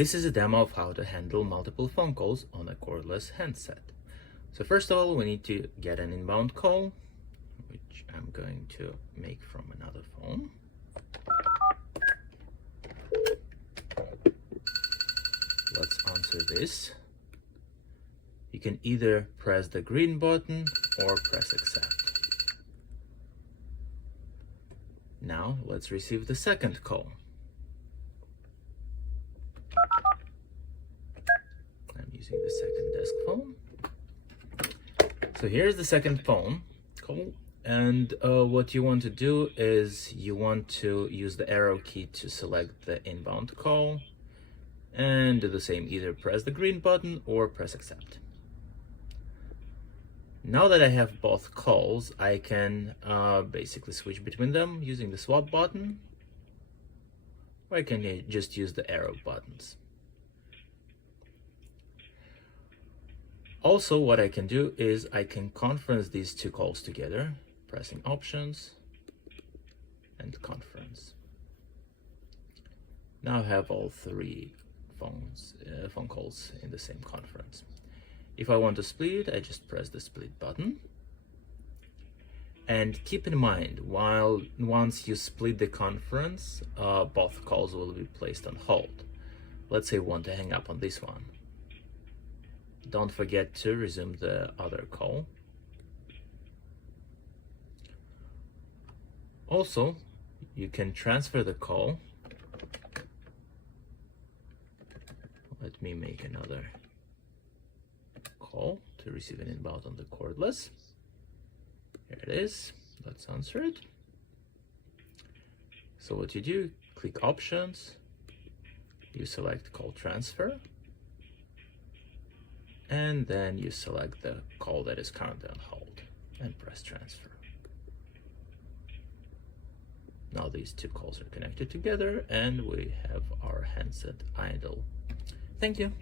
This is a demo of how to handle multiple phone calls on a cordless handset. So first of all, we need to get an inbound call, which I'm going to make from another phone. Let's answer this. You can either press the green button or press accept. Now let's receive the second call. I'm using the second desk phone. So here's the second phone call, and what you want to do is you want to use the arrow key to select the inbound call and do the same, either press the green button or press accept. Now that I have both calls, I can basically switch between them using the swap button, or I can just use the arrow buttons. Also, what I can do is I can conference these two calls together, pressing options and conference. Now I have all three phone calls in the same conference. If I want to split, I just press the split button. And keep in mind, once you split the conference, both calls will be placed on hold. Let's say we want to hang up on this one. Don't forget to resume the other call. Also, you can transfer the call. Let me make another call to receive an inbound on the cordless. Here it is. Let's answer it. So what you do, click options, you select call transfer, and then you select the call that is currently on hold and press transfer. Now these two calls are connected together and we have our handset idle. Thank you.